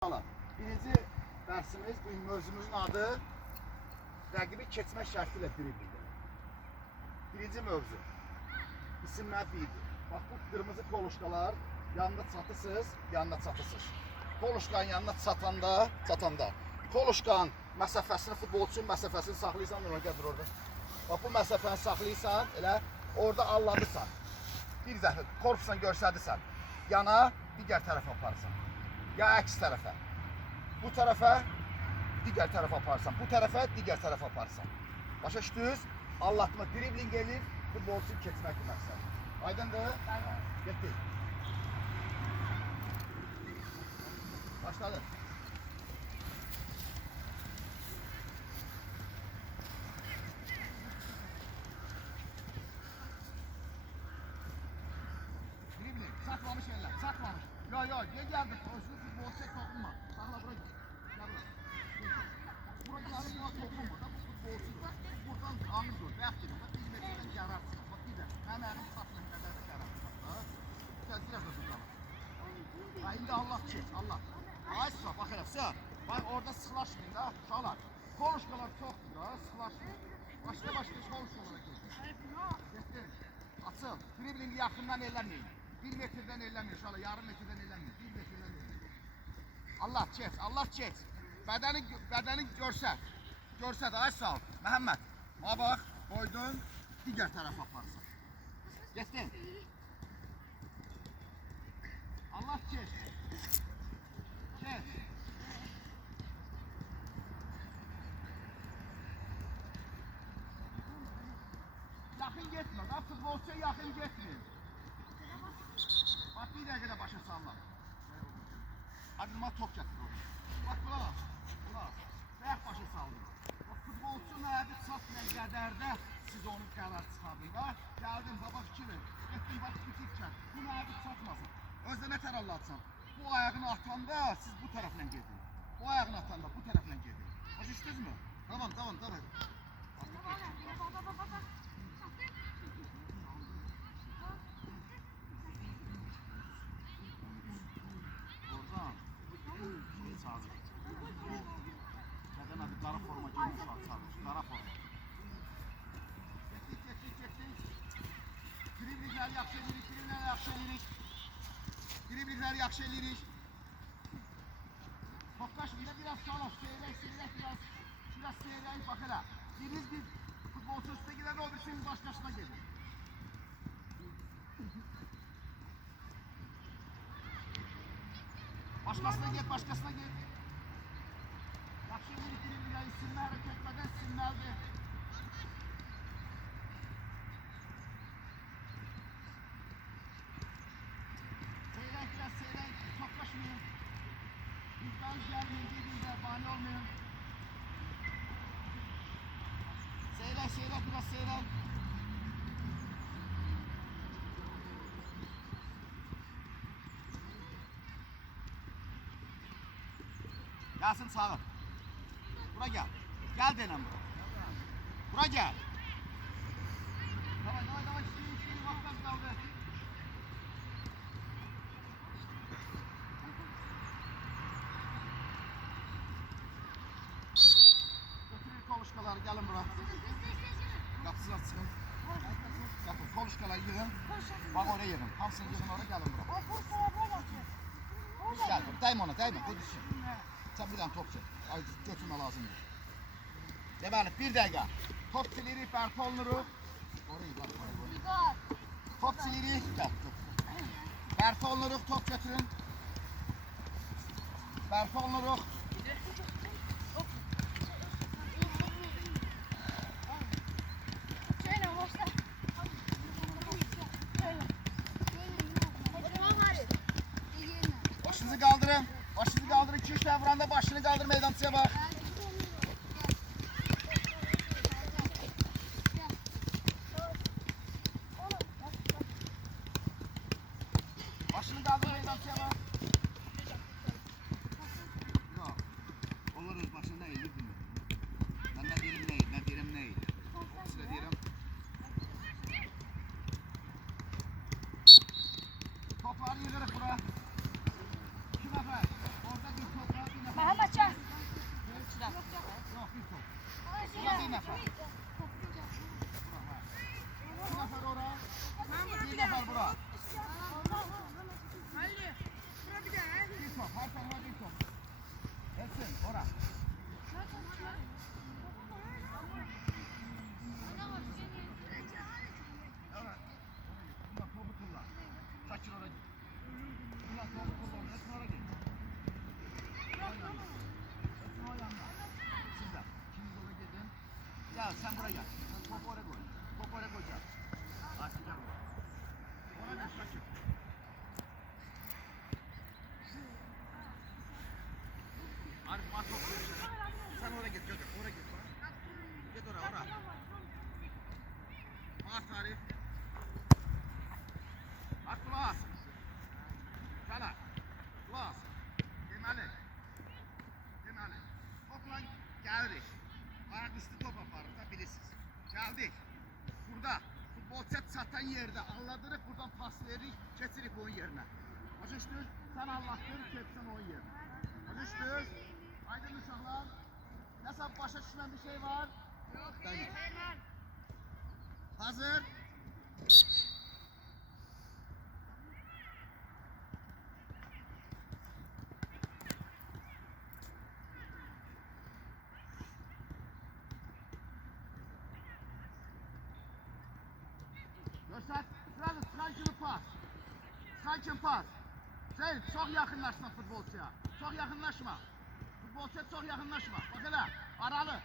Birinci dərsimiz, bu mövzumuzun adı rəqibi keçmək şərti ilə driblindir. Birinci mövzu. İsimlər birdir. Bax, bu qırmızı koluşkalar yanında çatısız. Koluşkanın yanına çatanda. Koluşkanın məsafəsini, futbolçunun məsafəsini saxlayırsan, ona gəlir orada. Bax, bu məsafəni saxlayırsan, elə orada allanırsan. Bir dəfə korpusla görsədirsən, yana, digər tərəfə aparırsan. Ya əks tərəfə. Bu tərəfə, digər tərəfə aparsan. Bu tərəfə, digər tərəfə aparsan. Başa düşdünüz? Allatma, dribling eləyib, futbolçu keçməkdir məqsəd. Aydındır? Getdik. Başladı. Dribling, çatmamış eller, çatmamış. Yo, ne geldi? Özür futbolçuya dokunma. Sağla buraya gel. Gel buraya. Buraya gelip buna dokunma. Da bu futbolçu. Buradan anı gör. Belki de 1 metreden yararsın. Bak bir de. Hem ayağını satmak kadar da yararsın. Biraz da tutalım. Ha, indi Allah çek. Allah. Ay sıra bak hele sen. Bak orada sıklaşmayın da. Şalar. Konuşmalar çoktur da. Sıklaşmayın. Başka konuşmalara geçin. Geçtin. Açıl. Driblingi yakından ellemeyin. 1 metreden ellemiyor şöyle, yarım metreden ellemiyor. 1 metreden ellemiyor. Allah çek. Bədəni görsət, ay sağ ol. Məhəmməd, ma bax, qoydun, digər tərəfə aparsan. Getdin. Allah çek. Çek. Yaxın getmə, da futbolçuya yaxın getməyin. Bak bir dakika başa salla. Adıma top getir orada. Bak buna. Ayak başa saldı. Bak futbolçunun ayağını çatmayan qədərdə siz onun qərar çıxardın da. Gəldin baba fikri. Getdin bak bitirkən. Bunun ayağını çatmasın. Özdə nə tərəflə atsan. Bu ayağını atanda siz bu tərəflə gedin. Bu ayağını atanda bu tərəflə gedin. Başa düşdünüz mü? Tamam. Qara forma giymiş çalış. Qara forma. Getdik. Driblinglər yaxşı eləyirik. Toplaşmayla biraz çalış. Seyrək biraz seyrək bax elə. Biriniz bir futbolçu üstə gedən o birisinin başqasına gedin. Başqasına get. Yaxşı eləyirik driblinglər, isinmə hərəkətmədən isinməlidir. Seyrək, toplaşmayın. Bizden gelmeyin, dediğinde bahane olmayın. Seyrək, biraz seyrək. Yasin çağır. Bura gel. Gel denem bura. Bura gel. Davay. Şimdi vaktan kaldı. Götürün koluşkaları gelin bura. Kapısına çıkın. Yapın koluşkaları yığın. Bak oraya yığın. Hamsını yığın oraya gelin bura. Gel bura. Değme ona. Dedişin. Sen bir tane top çek. Ay götürme lazımdır. Deməli, bir dəqiqə. Top çilirik, bərpa olunuruq. Orayı bak. Top çilirik. Bərpa olunuruq, top götürün. Bərpa olunuruq. Başınızı kaldırın. 2-3 tane vuranda başını kaldır meydancıya bak. Başını kaldır meydancıya bak. Yok. Oluruz başında eğilip bilmiyorum. Ben ne derim ne eğil. Sıra derim. Topları yığırıq bura. 2 nəfər. Orada bir top Geçtin. Ora. Ora. Bunlar topu kullan. Şakir oraya git. Bunlar topu kullan. Resmi oraya git. Resmi o yanına. Sizler. İkiniz oraya gidin. Gel sen buraya gel. Sen topu oraya koy. Topu oraya koyacağız. Açacak o. Oraya gel Şakir. Arif mat topu. Sen oraya git. Götür. Oraya git. Git oraya. Mat Arif. At kulağı. Sana. Kulağı. Demeli. Demeli. Topla geldik. Ayaküstü top yaparız da bilirsiniz. Geldik. Burada futbol set satan yerde anladırıp buradan pas verir, keçirip onun yerine. Başıştır. Sen Allah'tır, keçsen onun yerine. Başıştır. Aydın uşaqlar. Nasıl başa düşmən bir şey var? Yok. Hazır. Göster. Sırada çıkan kimi pas. Çıkan kim pas. Sen çok yakınlaşma futbolcuya. Çok yakınlaşma. Futbolcuya çok yakınlaşma. Bak hele. Aralı.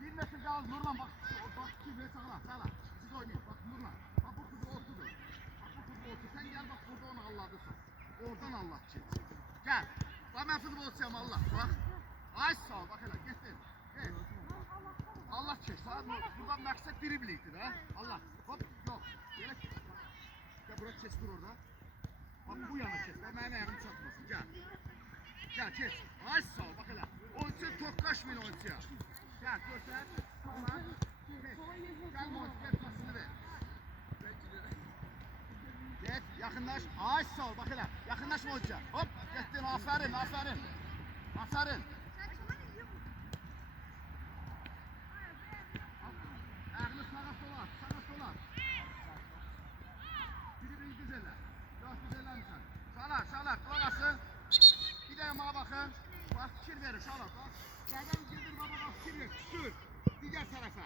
1 metre kaldı Nurman bak. Bak kim ve sağla. Sağla. Siz oynayın. Bak Nurman. Bak bu kızı ortudur. Bak bu kızı ortu. Sen gel bak burada onu Allah'dısın. Oradan Allah çek. Gel. Bak ben futbolcuyum Allah. Bak. Ay sağ ol. Bak hele. Gittin. Gel. Allah çek. Buradan maksat dribblingdir ha. Allah. Hop. Yok. Gel. Gel buraya kes dur orada. Bak bu yana kes. Ben benim ayağım çatmasın. Gel. Gel kes. Ay sağ ol. Bak hele. Oyuncu toplaşmayın oyuncuya. Gel göster. Sonra. Kes. Gel Monty. Gel pasını ver. Gel. Yakınlaş. Ay sağ ol. Bak hele. Yakınlaş oyuncuya. Hop. Gittin. Aferin. Aferin. Aferin. Ayağını sağa sola. Sağa sola. Biri güzeller. Çok güzeller misin? Şalar. Kulağasın. Bir de bana bakın. Bak fikir verin şalar. Bak. Senden girdir baba bak fikir ver. Sür. Diğer tarafa.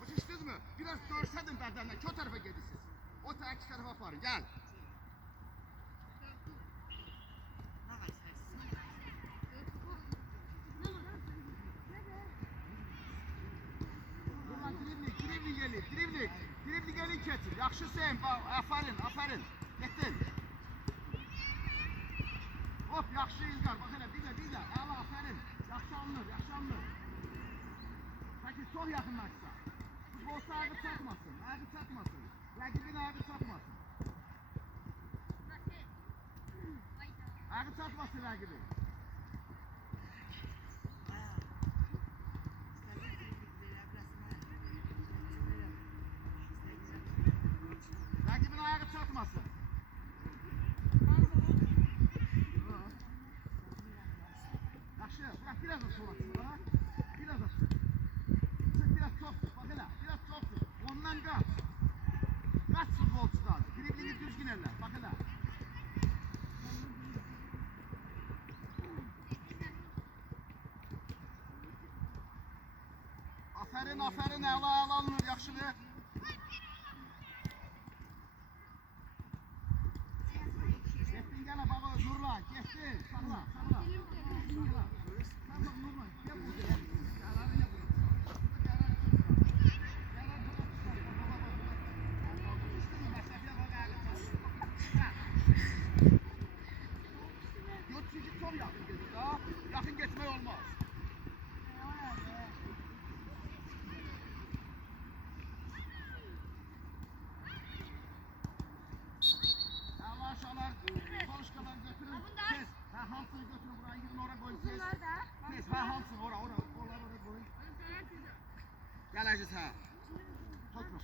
Başıştınız mı? Biraz dörsedin berdenden. Kö tarafa gelirsiniz. O tarafa iki tarafa aparın. Gel. Buradan dribling gelir. Dribling gelin ketir. Yaxşı sen. Aferin. Getdin. Hop yaxşı İlgar. Bak hele bir de. Əla aferin. Yaxşı alınır. Peki çok yakınlaşsa. Futbolcu ayağı çatmasın. Rəqibin ayağı çatmasın. Ayağı çatmasın rəqibin. Rəqibin ayağı çatmasın. Yaxşı, bırak biraz da sola çık. Biraz da çık. Çık biraz çok çık. Bak hele, biraz çok çık. Ondan kaç. Kaç futbolcudan. Driblini düzgün elle. Bak hele. Aferin. Əla alınır. Yaxşıdır. Getdin gene baba Nurlan. Getdin. Sağla. Sen bak Nurlan. Gel buraya. Çünkü çok yakın gelir ha. Yakın geçmek olmaz. Aşağılar, konuşkalar götürün. Kes. Hamsını götürün buraya gidin oraya koyun kes. Kes. Hamsını oraya koyun. Gel Aziz ha. Tutma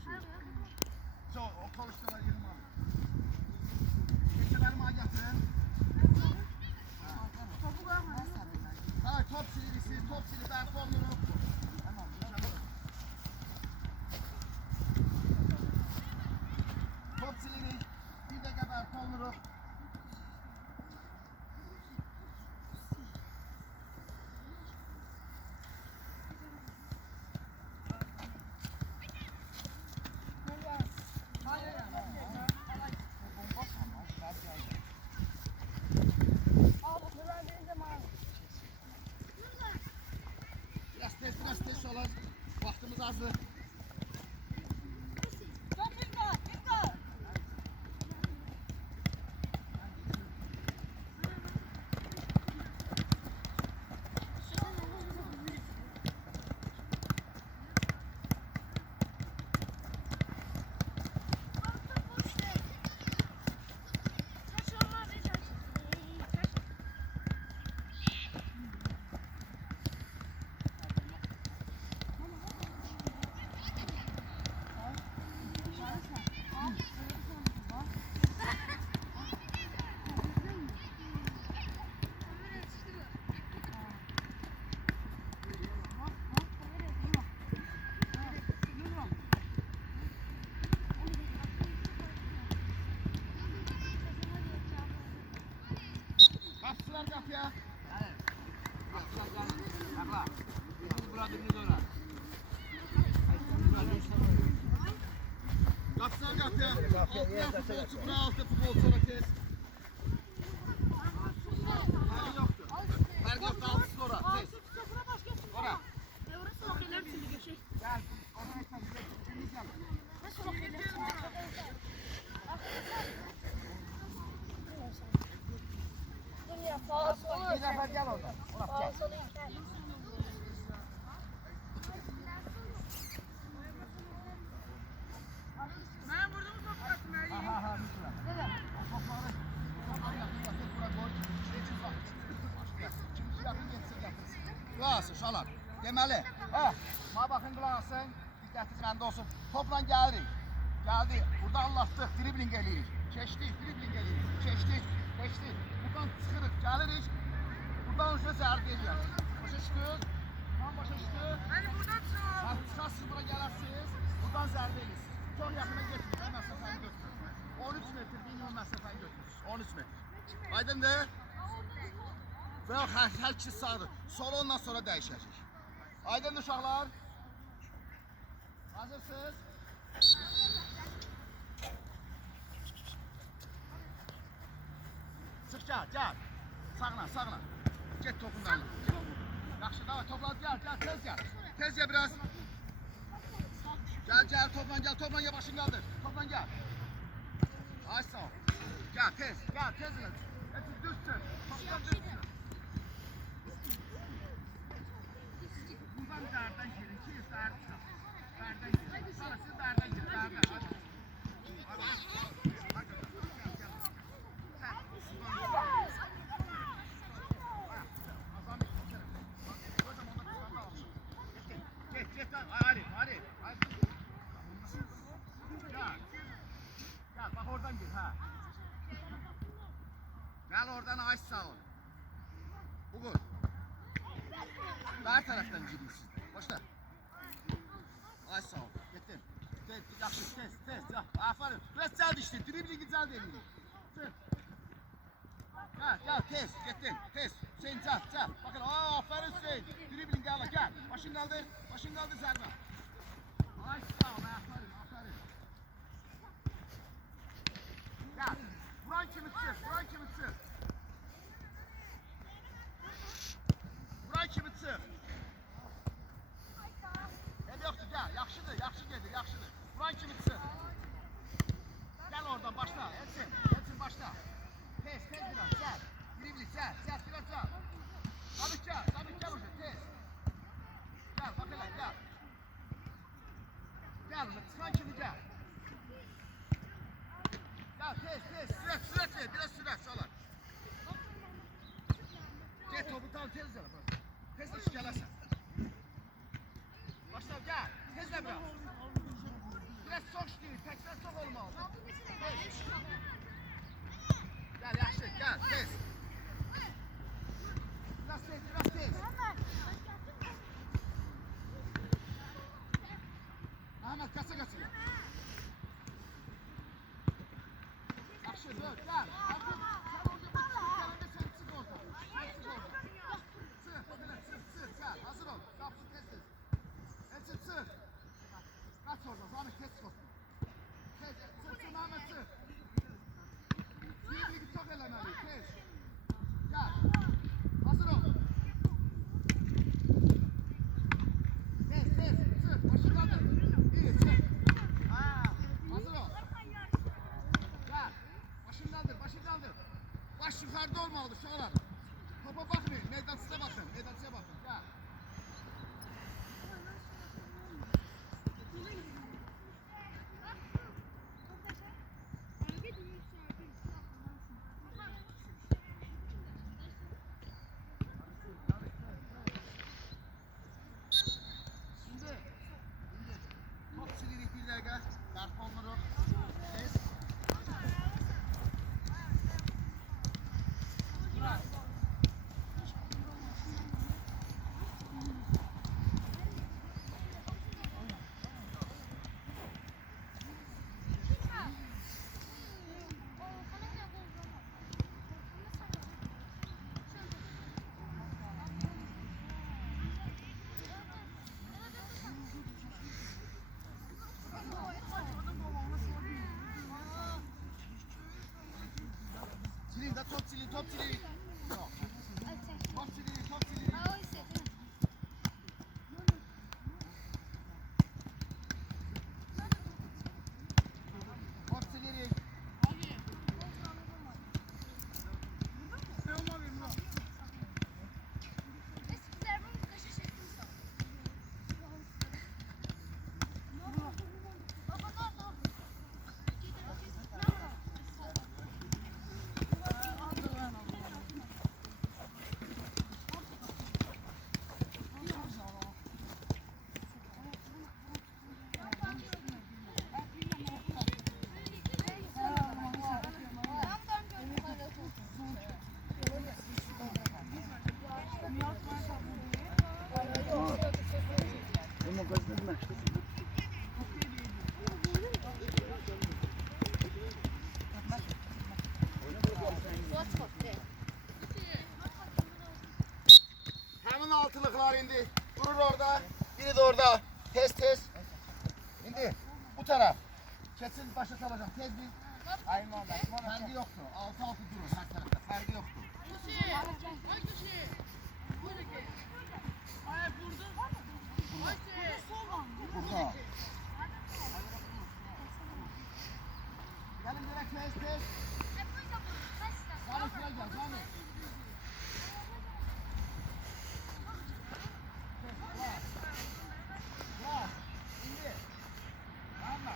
şu. O konuşkalar yedim abi. Keçelerimi ha getirin. Ha top silisi ben kolunu. Tamam. Top silini. Bir de kadar kolunu. Hazır. Kapsılar kapıya. Kapsılar kapıya. Altına futbolcu, bura altı futbolcu sonra tez. Fark yoktu. Fark yoktu, altı sonra tez. Ora. Gel. Ona ekran. Bir nefer gel oradan. Gel. Ben burada mı toplattım her yeri? Ha. Qulaq uşaqlar. Deməli, ma baxın qulaq asın. Diqqətiniz məndə olsun. Topla gəlirik. Gəldik. Burada Allah'dıq. Dribling eləyirik. Keçdik, dribling eləyirik. Keçdik. Buradan çıxırıq, gəlirik. Buradan üzrə zərb edirik. Başa düşdük? Tam başa düşdük? Hani buradan çıkalım. Çıxarsınız, bura gələrsiniz. Buradan zərb edirsiniz. Çox yaxına getməyin, məsafəni götürün. 13 metr minimum məsafəni götürürsünüz. 13 metr. Aydındır? Və hər ikisi sağdır. Sola ondan sonra dəyişəcək. Aydındır uşaqlar? Hazırsınız? Çıx, gəl. Sağla. Get topundan. Yaxşı, davay, toplan, gəl, tez gəl biraz. Gəl, toplan gəl, başını qaldır. Toplan gəl. Ay sağ ol. Gəl, tez elə. Düzsün, toplan düzsün. Buradan dərdən girin, 200 dərdən çıxın. Dərdən girin, sonra siz dərdən girin, dərdən. Arif. Gel, bak oradan gir, ha. Gel oradan aç sağ ol. Bugün. Her taraftan giriyorsun. Başla. Aç sağ ol. Gittin. Yaxşı, tez. Aferin. Biraz güzel düştü. Driblingi güzel deniyor. Gel, tez. Gittin. Tez. Hüseyin, çal. Bakın, aferin Hüseyin. Dribling gel. Başın kaldır zərbə. Aç sağ ol. Aferin. Gel. Vuran kimi çık. Yoktu, gel. Yaxşı gedir. Vuran kimi çık. Gel oradan başla. Elçin başla. Tez biraz. Gel. Dribling, gel. Biraz. Sabit gel hoca. Tez. Gel, bak hele, gel. Gel, çıkan kimi gel. Gel, tez. Sürat ver. Biraz sürat, şolar. Gel, topudan tez ver. Tez de şikelersen. Başla, gel. Tez de biraz. Biraz çok değil, tekrar çok olmalı. Gel, yaxşı, gel, tez. Biraz tez. Ahmet, kasa. Yaxşı, dur, gel. Hazır ol. Kapsın tez. Elçin sır. Kaç oradan. Zahmet tez çıkmasın. Sır Ahmet sır. Birliği çok elemeli. Tez. Gel. Hazır ol. Tez. Sır. Başından top silin, top silin. Yok. Top silin, top silin. Top silin. Bunu gözlerime. Hemen altılıklar indi. Durur orada. Biri de orada. Tez tez. İndi. Bu taraf. Kesin başa salacağım. Tez bir. Ferdi yoktu. 6-6 durur her tarafta. Ferdi yoktu. Burada. Gelin direkt tez tez. Sami sıra gel. Sami. Bırak. İndi. Tamam mı?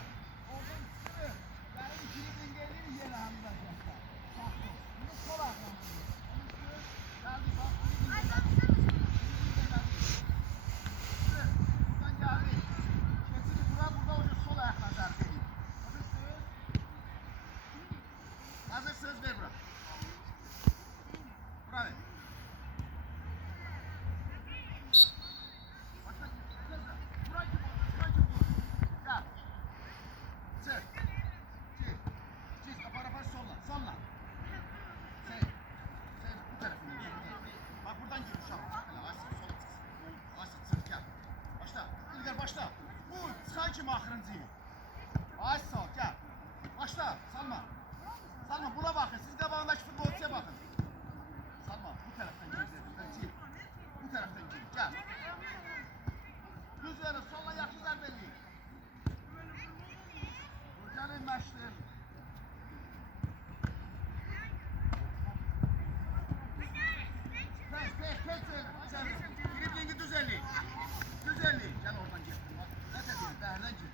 Oradan çıkıyor. Yani ikili dengeleri yere hamle yapacaklar. Çaktı. Bunu sol ayakla. Geldi bak. Buradan geldi. Kesini burada hoca sol ayakla zarf edeyim. Hazırsınız ver bırak. Bravo. Başla. Bu sıkancı mahırıncı. Ay sağ ol, gel. Başla, Salma. Salma buna bakın, siz kabağındaki futbolcuya bakın. Salma, bu taraftan gir. Bu taraftan gir, gel. Düz verin, solla yakın zarbeli. Gelin başlayın. Tez, driblingi düzenli. Düzenli. Gel oradan gir. Ne dedin? Değerden gir.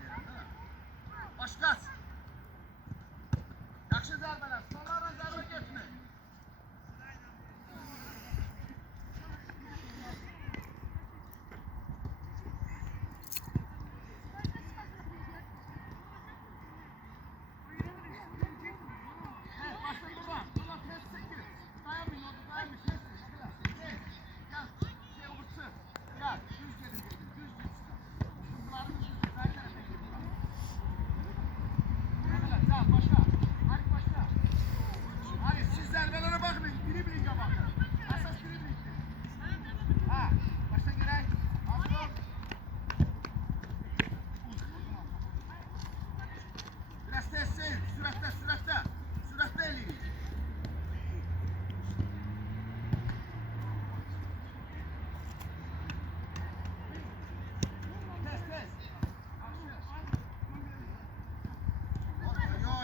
Başkas. Yakşı zarbeler. Sollarla zarbe geçme. Başla buradan. Buradan tez çekil. Dayanmayın orada. Dayanmayın. Tez. Gel. Şey olursun. Gel. Düz gelin. Düz git. Bunların düz. Her tarafa gir. Tamam başla. Hadi başla. Hadi siz zarbelere bakmayın. Driblinge bakın. Asas dribling'tir. Ha. Başla gerek. Hazır ol. Biraz tezsin. Süratte. Süratte elini.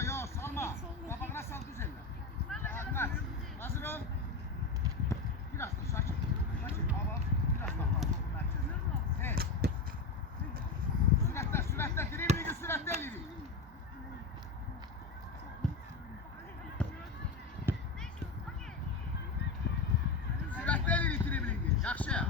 Yo, salma. Kapağına sal düzenle. Almaz. Hazır ol. Biraz da sakin. Hava. Biraz da fazla bu merkeze. Evet. Süratte. Driblingi süratte elini. Süratte elini driblingi. Yakşı.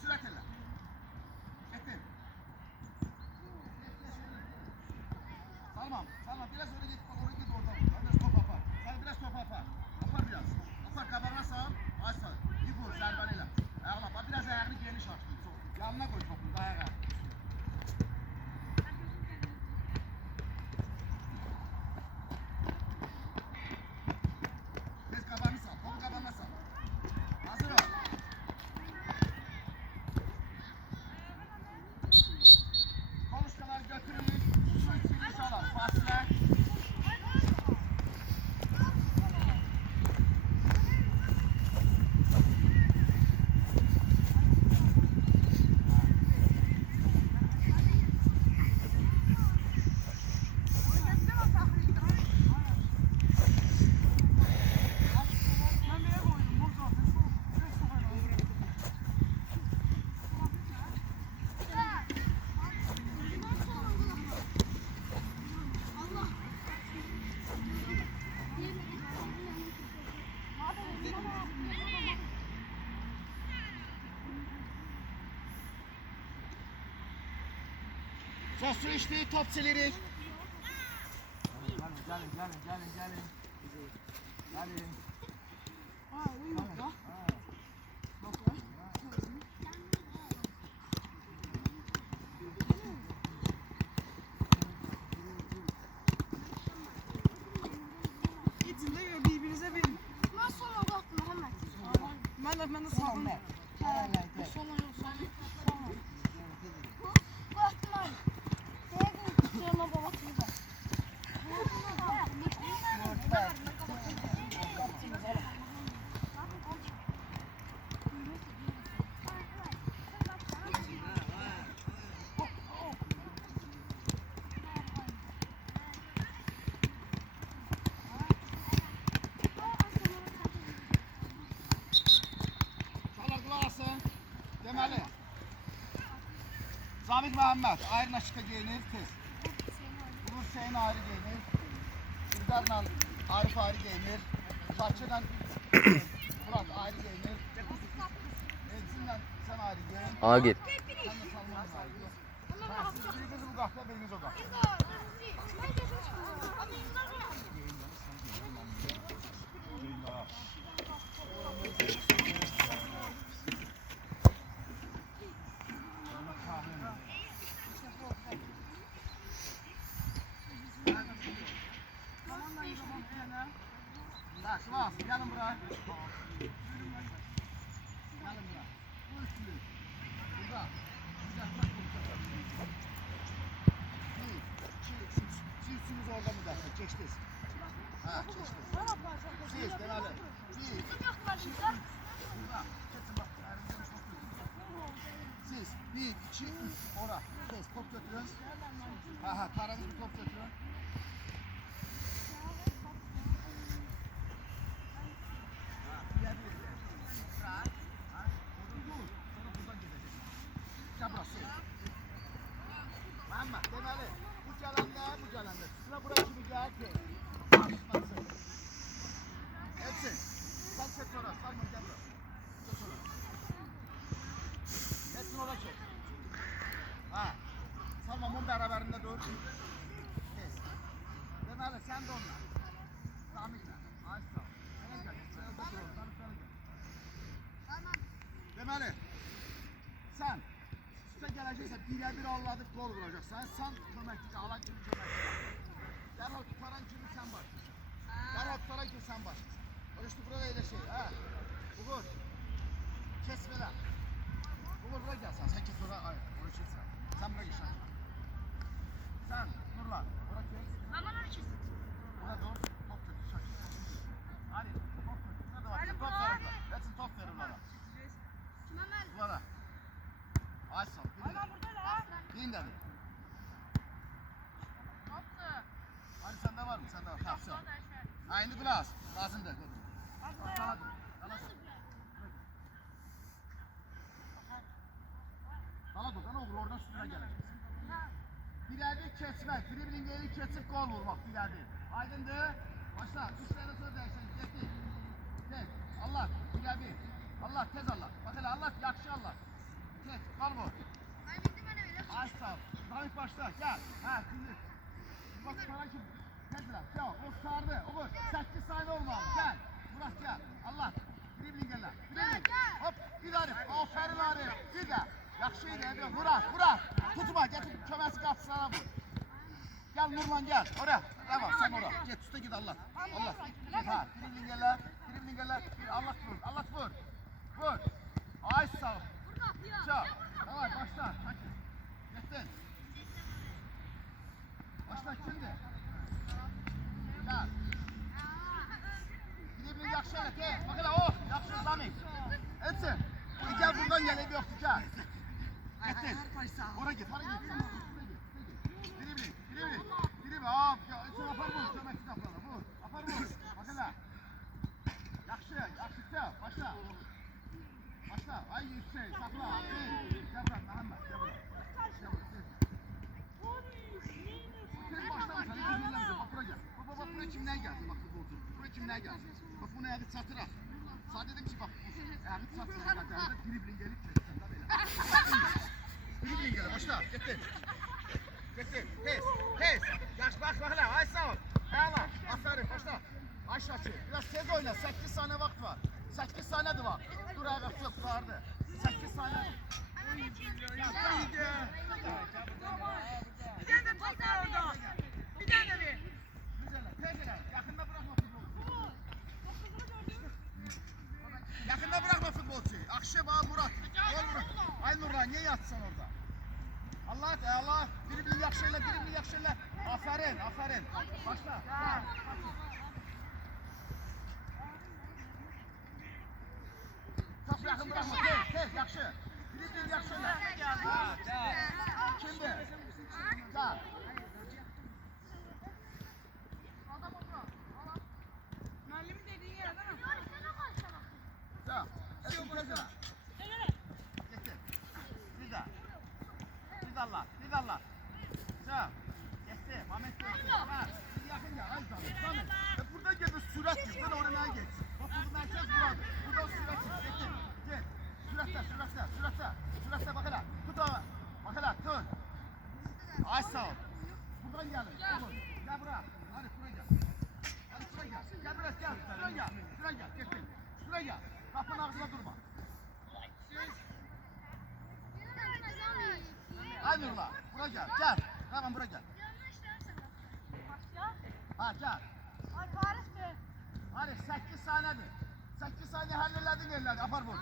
Sürat elle. Getir. Salma biraz öyle git, oraya git oradan. Biraz top apar. Sen biraz top apar. Apar biraz. Apar kabağına sağ. Az sağ. İp vur, zarbaleyle. Ayağına bak, biraz ayağını geniş aç. Yanına koy topunu, ayağa. Biz kafanı sal, topu kafana sal. Hazır ol. Konuşmalar götürülür. Su içilmiş olan fasile. Su içti, top sileri. Gelin. Gelin. Gidin de birbirinize verin. Ben de saldım. Çalar kulak asın. Demeli. Zamit Mehmet ayrı naşıka giyinir tez. Umur Hüseyin ayrı giyinir. İldar'la Arif ayrı giyinir. Bahçe'den Murat ayrı giyinir. Elçin'le sen ayrı giyin. Ağa git. Sen de Salman ayrı giyin. Siz biriniz bu kahve, biriniz o kahve. Bak, Şuraz, gelin buraya. Gelin buraya. Bu üçlü. Burada. Güzel, bak burada. Bir, iki, üç. Çiftçimiz orada mı dersin? Geçtiz. Ha, geçtiz. Siz, demeli. Bir, iki, üç. Burada. Geçin bak. Ayrımcılık çok kötü. Siz, bir, iki, üç. Ora. Siz, top götürün. Ha, taranız bir top götürün. Mehmet demeli bu gelende sıra buraya kimi gel ki karşılasın. Hepsi. Sen çek sonra sarma gel buraya. Çek sonra. Hepsini oraya çek. Ha. Salma mum beraberinde dur. Kes. Demeli sen de onunla. Sami'yle. Ayşe. Sen gel. Sen de dur. Sen gel. Demeli. Sen üste gelecekse birebir Allah'lık gol vuracaksan sen kömeklik alan kimi kömeklik. Derhal tutaran kimi sen başlasın. Derhal tutaran kimi sen başlasın. İşte burada öyle şey ha. Uğur. Kesmele. Uğur buraya gel sen kes oraya ay. Oraya kes sen. Sen buraya geç sen. Sen Nurlan. Oraya kes. Burada dur. Top kötü şak. Hadi top kötü. Burada var. Top ver. Let's top ver bunlara. Bunlara. Ay sal. Bin dedi. Hadi sende var mı? Sende var. Tamam sal. Aynı glass. Lazım da. Sana dur. Sana dur. Ne olur oradan üstüne geleceksin. Birebir kesmek. Dribbling eli kesip gol vurmak birebir. Aydındı. Başla. 3 tane sonra değişen. Getir. Tek. Allah. Birebir. Allah tez Allah. Bak hele Allah yakşı Allah. Tek. Gol vur. Aslan. Zamit başla. Gel. Ha kızı. Bak sana kim? Tezler. Gel. O sardı. Oğuz. 8 saniye olmalı. Gel. Murat gel. Allah. Driblinglerle. Dribling. Hop. Bir Arif. Aferin Arif. Bir de. Yakışıydı. Murat. Tutma. Getir kömesi kapsana vur. Gel Nurlan gel. Oraya. Devam sen oraya. Git üstte git Allah. Git ha. Driblingerle. Allah vur. Vur. Ay sağ ol. Çal. Tamam başla. Hadi. Gittin. Başla şimdi. Gel. Dribling yakşı et. Bak hele oh. Yakşı Sami. Etsin. Gel buradan gel. Evi yoktu gel. Gittin. Oraya git. Dribling. Hop. Etsin apar vur. Kömekçi kaplarına vur. Apar vur. Bak hele. Yakşı. Başla. Ay yüksek. Sakla. Gel bırak. Muhammed. Gel bırak. Sen başlamışsın. Bak buraya gel. Bak buraya kimden gelsin? Bak futbolcu. Buraya kimden gelsin? Bak bunu evi satırak. Sana dedim ki bak. Evi satırak geldi. Dribbling gelip sen de böyle. Dribbling gel. Başla. Gittin. Pes. Yaş bak hele. Ay sağ ol. Eyvallah. Aferin. Başla. Aşağı çek. Biraz tez oyna. 8 saniye vakit var. 8 saniye de var. Dur ayak yok vardı. 8 saniye. Bir tane de top var orada. Bir tane bir. Güzel. Yakında bırakma futbolcuyu. Yakında bırakma futbolcuyu. Akşe bağ Murat. Ay Nurhan niye yatsın orada? Allah. Dribbling yakşıyla. Aferin. Başla. Çok yakın bırakma. Tez yakşı. Dribbling yakşıyla. Şimdi. Gel. Müellimin dediği yer değil mi? Tamam. Esin tezine. Getir. Bir Allah. Tamam. Getir. Mehmet getir. Tamam. Bir yakın gel. Ay canım. Burada gel bir sürat gir. Böyle oraya geç. Bak bu merkez burada. Burada sürat gir. Getir. Gel. Süratle bak hele. Tut ama. Bak hele. Tut. Ay sağ ol. Buradan gelin. Gel buraya. Hadi buraya gel. Gel biraz gel. Şuraya gel. Getir. Şuraya gel. Kapının ağzına durma. Ay Nurla. Buraya gel. Tamam buraya gel. Ha gel. Hadi 8 saniyedir. 8 saniye halledin yerlerde. Apar bu.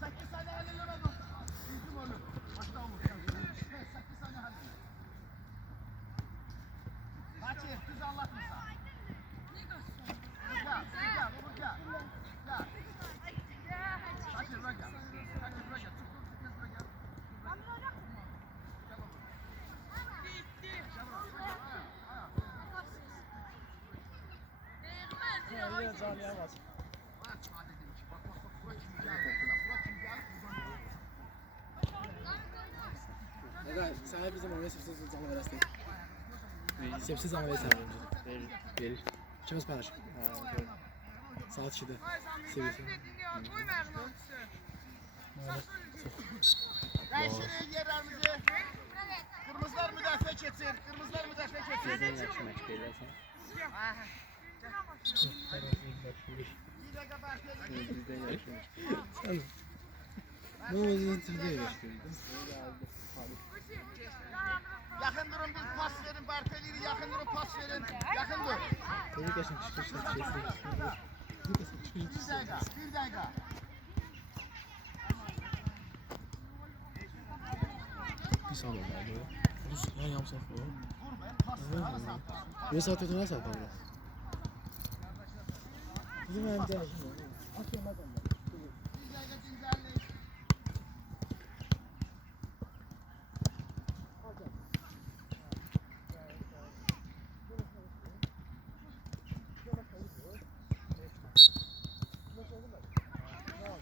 8 saniye halledin. Bizim olur. Başta olur. 8 saniye halledin. Kaçır. Kız anlatmışsa. Gel. Kaçır buraya gel. Tut buraya gel. Sana bizim oraya sepsiz zaman versin. Sepsiz zaman versin. Verir. Çabuk paylaş. Saat 2'de. Seviyorsun. Değiştirin yerlerimizi. Kırmızılar müdafaa etsin. Yakın durun bir pas verin. Barteli'yi yakın durun pas verin. Yakın dur. Tebrik ederim. Bir dakika. Bir saniye oldu. Ne yapsam bu? Vurmayın. Pas ver. Hala sağ. Bir saat ötene saat abi. Bizim evde. Atıyorum adam. Güzellik.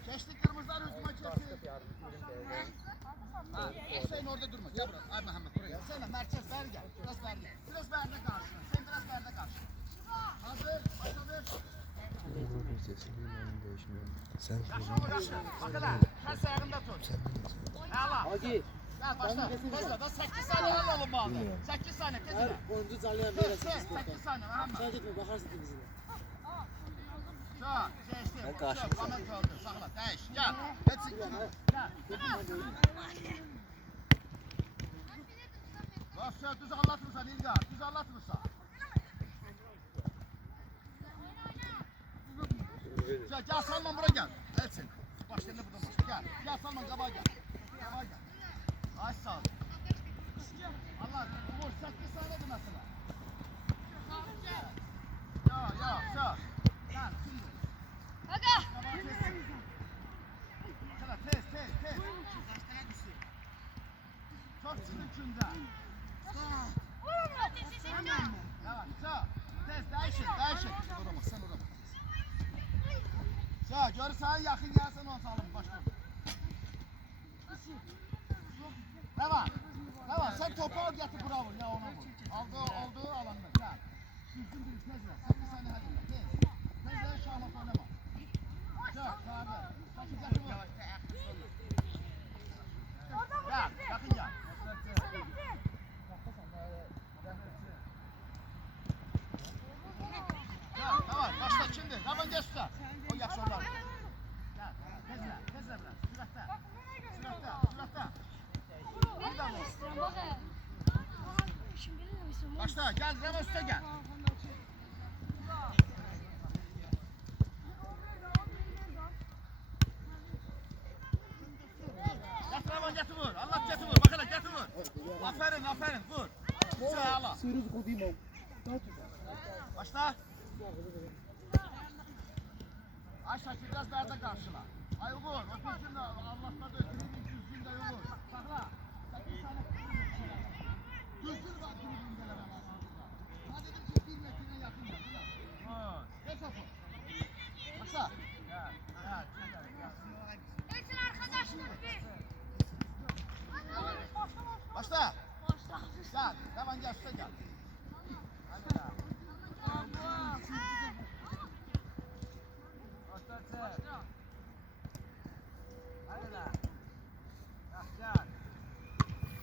Geçtik kırmızılar hücuma kesin. Hüseyin orada durma. Gel buraya. Ay Muhammed buraya gel. Sen de merkez ver gel. Biraz berde karşına. Sen biraz berde karşına. Hazır. Başladı. Sen Bak hele. Ters ayağında tut. Hala. Hadi. Gel başla. Ben 8 saniye alalım bağlı. 8 saniye tezine. Boncu zalyan Tez 8 saniye Muhammed. Sen gitme bakarsın bize. Sağ, geçti. Ben karşıyım sen. Ahmet kaldı. Sağla, değiş. Gel. Geçsin. Gel. Basya düz anlatırsan İlgar. Düz anlatırsan. Gel Salman buraya gel. Geçsin. Başlarında burada boş. Gel. Gel Salman kabağa gel. Kabağa gel. Ay sağ ol. Allah. Vur. 8 saniye mesela. Ya. Sağ. Gel. Şimdi. Kabağa kessin. Tez. Çok çizim çünkü. Yavaş. Sağ. Tez. Değişin. Uğramak. Sen uğramak. Sağ. Görürsen yakın gelsen onu salın. Başla. Ne var? Sen topu al getir bravo. Ya ona vur. Aldığı alanda. Gel. Düzgün bir tezle. 8 saniye hadi. Tezle şahmat oynama. Sağ. Sağda. Saçın yakın vur. Gel. Yakın gel. Gel. Tamam. Başla şimdi. Hemen geç usta. O yak sorular. Gel. Tezle biraz. Süratte. Buradan ol. Başla. Gel. Hemen üstte gel. Getir vur. Allah getir vur. Bak hele getir vur. Aferin. Vur. Sağla. Sürüz kudimo. Başla. Ayşe biraz nerede karşıla. Ay vur. O düzgünle Allah'ta da düzgünle vur. Sakla. 8 tane düzgün var tribündeler ama. Ha dedim ki 1 metreye yakın ya. Vur. Geç topu. Başla. Gel. Başla. Gel. Hemen gel. Üstte gel. Hadi ya. Hadi la. Gel.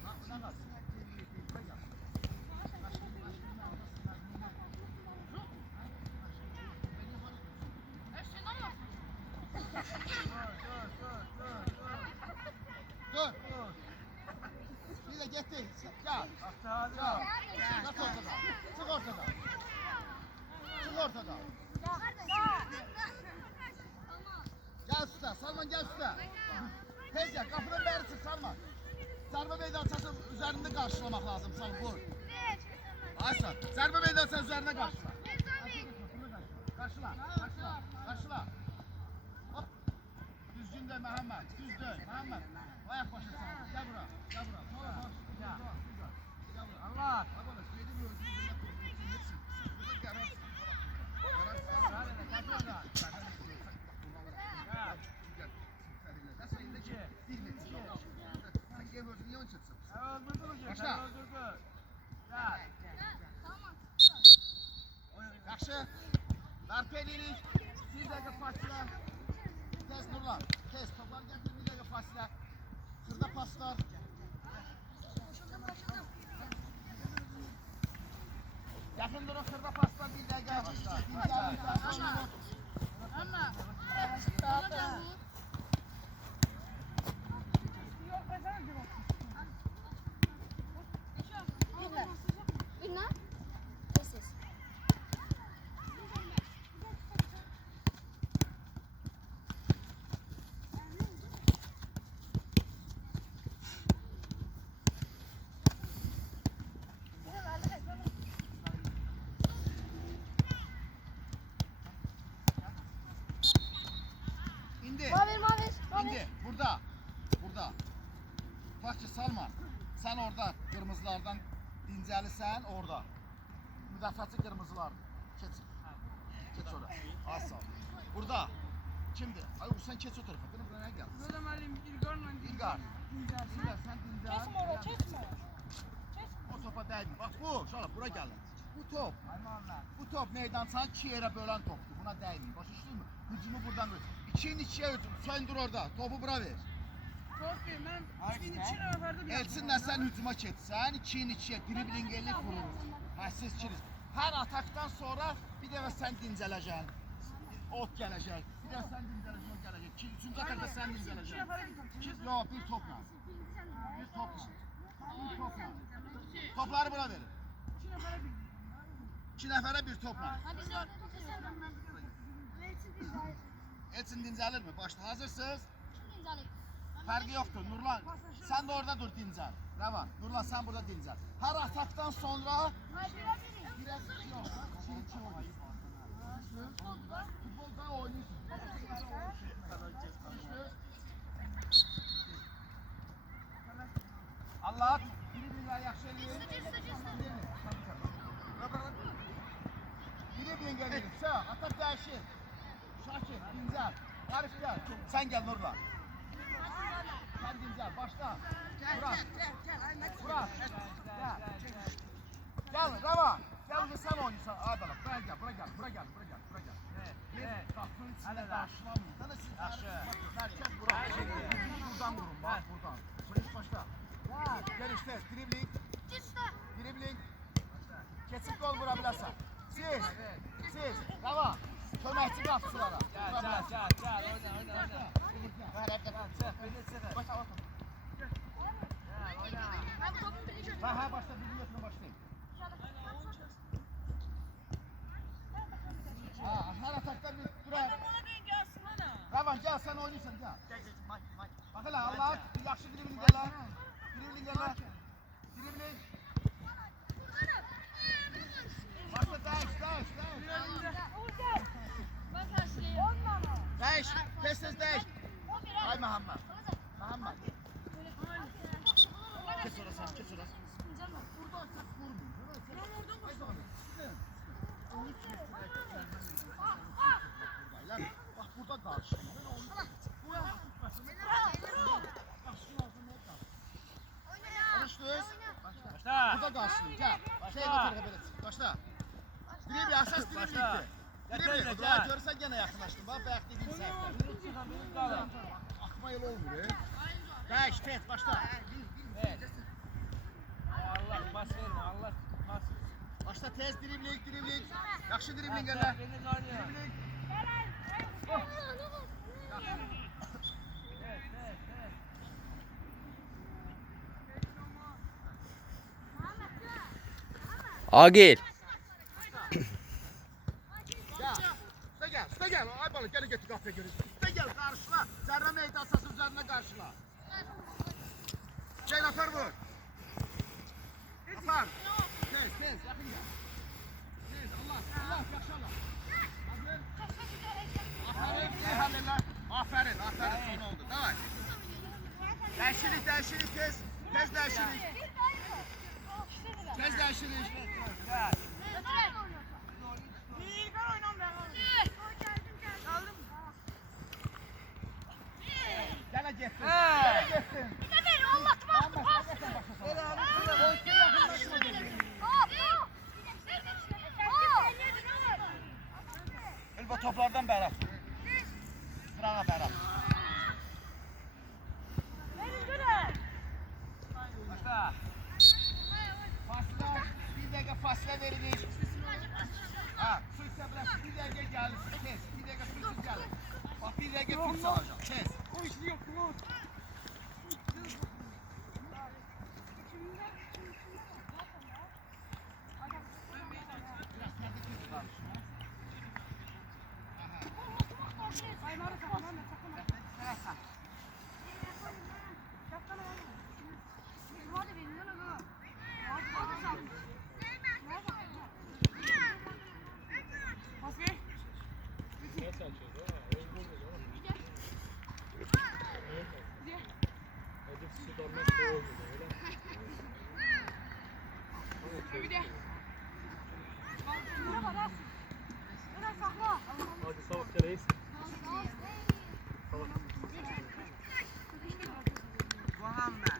Bak buna bak. Dur. Bir de getir. Gel. Çık ortada. Gel usta. Salman gel usta. Tez gel. Kapının beri çık Salman. Zerbe meydançası üzerinde karşılamak lazım. Salman vur. Aysan. Zerbe meydançası üzerine karşıla. Karşıla. Hop. Düzgün de Mehmet. Düz dön. Mehmet. Ayak başı sağ. Gel bura. Gel. Allah. Başla. Yaxşı. Darp edirik. Bir dakika fasilə. Tez Nurlan. Tez. Toplar gətir bir dakika fasilə. Xırda paslar. Yaxın durun xırda paslar bir dakika. İndi. Burada. Fakir Salman. Sen orada kırmızılardan dincəlisən orada. Müdafiəçi kırmızılar. Geç orada. Az sağ ol. Burada. Kimdir? Ay sen geç o tarafa. Buraya gel. Burada müəllim İlqarla İlqar. Sen dincəl. O topa değdi. Bak bu. Şöyle buraya gel. Bu top meydançanı 2 yere bölen toptu. Buna değmeyin. Başa düşdün mü? Hücumu buradan ver. 2'nin 2'ye hücum. Söndür orada. Topu bura ver. Çok iyi. Mən iki nəfərdə bir Elçinlə sən hücuma keçsən, 2'nin 2'ye dribling eləyib vururuz. Siz ikiniz. Hər atakdan sonra bir dəfə sən dincələcəksən. Ot gələcək. Bir də sən dincələcək, o gələcək. Üçüncü ataqda sən İki dincələcək. nəfərə bir top. Yox, bir topla. Bir topla. Bir topla. Topları buna verin. İki nəfərə bir. 2 nəfərə bir topla. Etsin dincəlir mi? Başla. Hazırsınız? Fərqi yoxdur. Nurlan, sən də orada dur dincəl. Rəvan, Nurlan sən burada dincəl. Hər atakdan sonra biraz yox. Çirkin oynayın. Futbolda oynayın. Allah, biri-birinə yaxşı eləyir. Biri-birin gəlir. Atak dəyişir. Şakir, dincəl. Arif gəl. Sən gəl Nurlan. Sen dincel, başla. Murat. Murat. Gel Rava. Gel de sen oynuyorsan. Adalım. Buraya gel, buraya gel, buraya gel, buraya gel, buraya gel. Evet. Kapının içinde karşılamayın. Sana siz merkez Murat. Buradan vurun, bak buradan. Polis başla. Gel işte, dribling. Dribling. Kesip gol vurabilirsen. Siz. Rava. Köməkçi qapçılara. Gel, oyna. Ha, başla, birini götürün, başlayın. Her atakta bir durar. Ravan, gel, sen oynuyorsun, gel. Bak hele, Allah, yaxşı dribling gel lan. Dribling gel lan. Dribling. Başla, değiş. Değiş, tez değiş. Ay Muhammed. Kes orası. Buradan sak vurmuyor. Bak burada karşı. Alıştınız. Burada karşıyım. Gel. Başla. Dribli, asas driblikti. Dribli. Dua görürsen gene yakınlaştın. Bak ayak dediğin səhvlər. Akma yol olmuyor. Değiş, tez, başla. Allah pas verme, Allah pas. Başla tez dribling. Yaxşı dribling gələ. Dribling. Agil. Üstə gəl. Ay balı, gəl getir qapıya görün. Üstə gəl, qarşıla. Zərrə meydan əsası üzərində qarşıla. Gel, atar vur. Atar. Tez, yaxın gəl. Tez, Allah, yaxşı Allah. Aferin, son oldu. Davay. Dəyişirik, tez. Tez dəyişirik. Gələ getsin. Elbə toplardan bərab. Sırağa bərab. Başla. Bir dəqiqə fasilə verilir. Su içə bilərsin. Bir dəqiqə gəlirsin. Tez. Bir dəqiqə su içə gəlir. Bax, bir dəqiqə fit salacaq. Tez. Hadi sabah reis. Muhammed.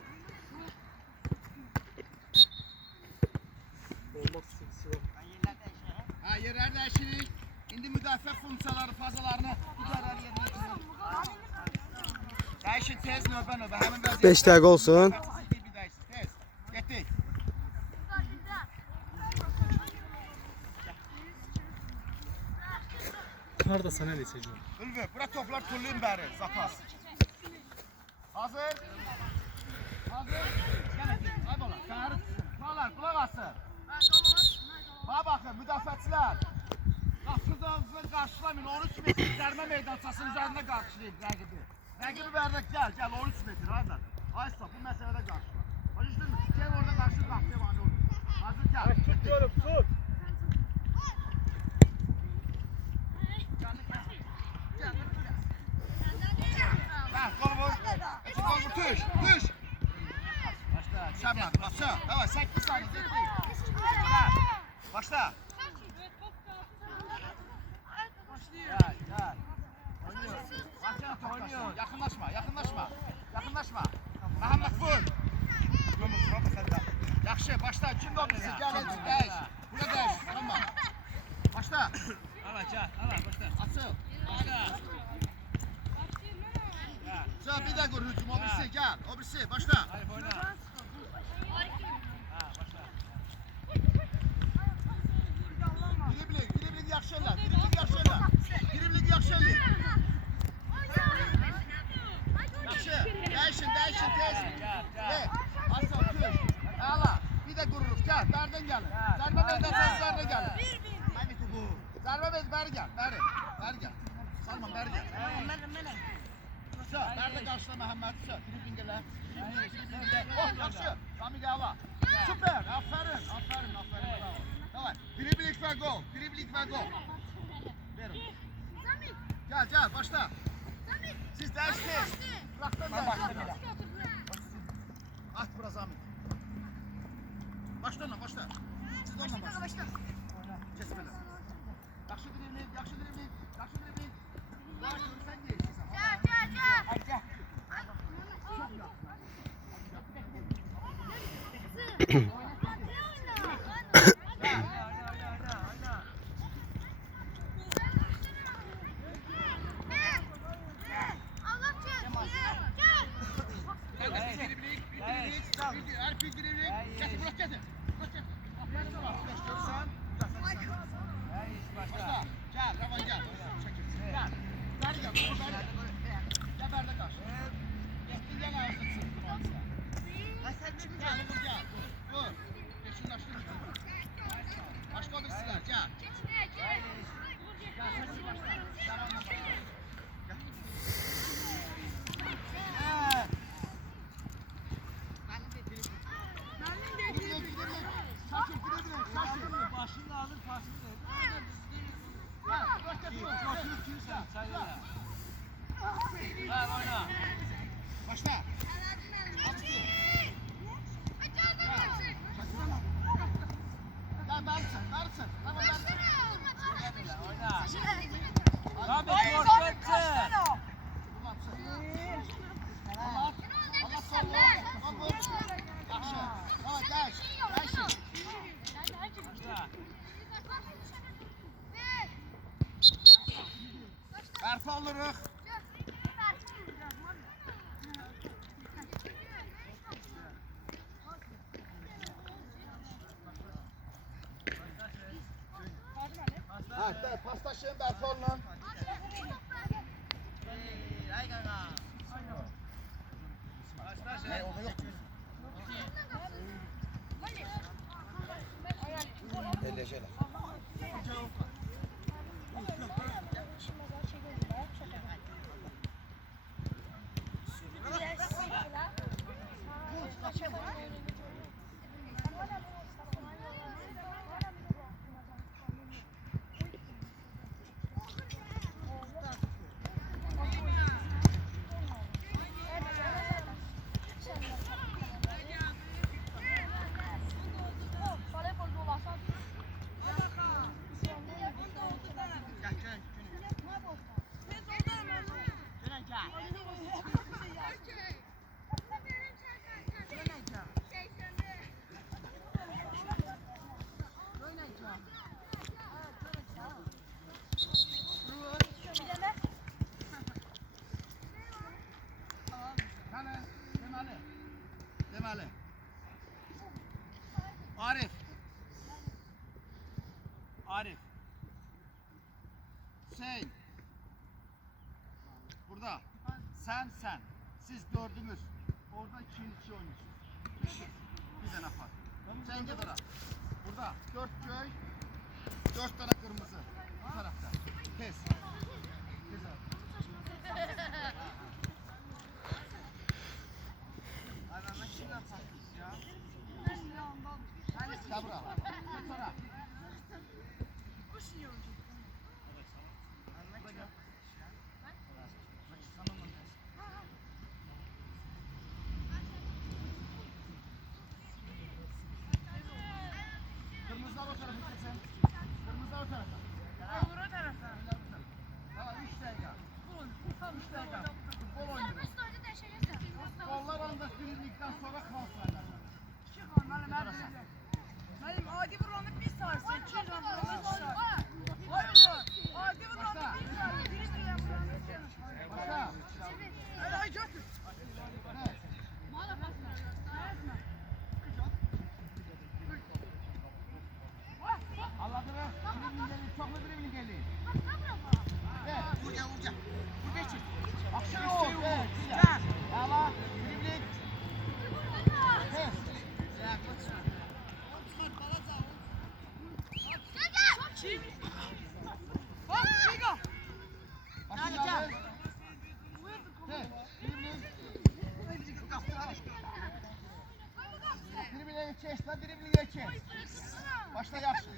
Olmaz sıkıntısı var. Yerler dəyişirik. İndi müdafiə funksiyaları, fazalarını idarəli yerinə yetirin. Dəyişin tez növbə. Həmin vəziyyətdə 5 dəqiqə olsun. bir dəyişsin. Tez. Getdik. Toplar da sana ne seçiyor? Ülvi, bura toplar tullayın beri, zapas. Hazır. Hazır. Ay bala, sənəri tutsun. Kulaq asın. Bana bakın, müdafiəçilər. Qapıdan qarşılamayın, 13 metr zərmə meydançasının üzərində qarşılayın rəqibi. Rəqibi verdik, gəl, 13 metr, hayda. Ay stop, bu məsələdə qarşıla. Başladın mı? Gel orada qarşı qapıya mani olur. Hazır, gəl. Tutuyorum tut. Gəl, qol vur. Qol vur, düş. Şəbnət, başla. Davay, 8 saniye, Gəl. Başla. Gel. Oynuyor. Yakınlaşma. Məhəmməd vur. Yaxşı, başla. Kimdə o birisi? Gəl, dəyiş. Burada dəyiş, tamam. Başla. Ala gel. Ala başla. Açıl. Başla. Sen bir də qur hücum, o birisi, gəl. O birisi, başla. Arif oyna. Ha başla. Dribling yaxşı elə. Dribling yaxşı elə. Yaxşı, dəyişin, tez. Gel. Asıl, düş. Əla, bir də qururuq, gəl, bərdən gəlin. Zərbə meydançasına gəlin. Zərbə bəri gəl. Salman, bəri gəl. Bərdə qarşıla Məhəmməd, dribling elə. Oh, yaxşı, Sami gəla. Süper, aferin. Bravo. Davay, dribling və gol. Verin. Gəl, başla. Siz dəyişdiniz. Bırakdan dəyişdiniz. At bura Zami. Başla. Siz onunla başla. Kes belə. Yaxşı dribling. Sen geçsin. Gel. Başını alır pasını ver. Oyna. Başla. Ya Mersin. Tamam Mersin. Oyna. Abi korkutsun. Yaxşı. Ha, dəş. Bərpa alırıq. Pasdaşın bərpa alın. Orada yok mu? Elleşelim. Deməli. Arif. Hüseyin. Burada. Sen. Siz dördünüz. Orada 2-2 oynuyorsunuz. Bir tane fark. Sen git oraya. Burada 4 köy, 4 tane kırmızı. Bu tarafta. Tez. Tez abi. Gel buraya. Gel sonra. Kırmızılar o tarafa kesin. Kırmızılar o tarafa. Olur o tarafa. Daha 3 dakika. Tam 3 dakika. Futbol oynuyoruz. Futbollar anda birlikten sonra kalsınlar. Çık onları ben bileceğim. Benim adi vuranlık bir sarsın. Çık onları bir sarsın. Hayır. Adi vuranlık bir sarsın. Biri bile vuranlık bir sarsın. Başla. Ay götür. Evet. Anladınız? Dribbling gelin. Çok mu dribbling gelin? Evet. Vuracağım. Akşam yok. Evet. Güzel. Yala. Dribbling. Evet. Hop çık. Başını alın. Evet. Dribbling. Dribbling geç. Lan dribbling geç. Başla yaxşı.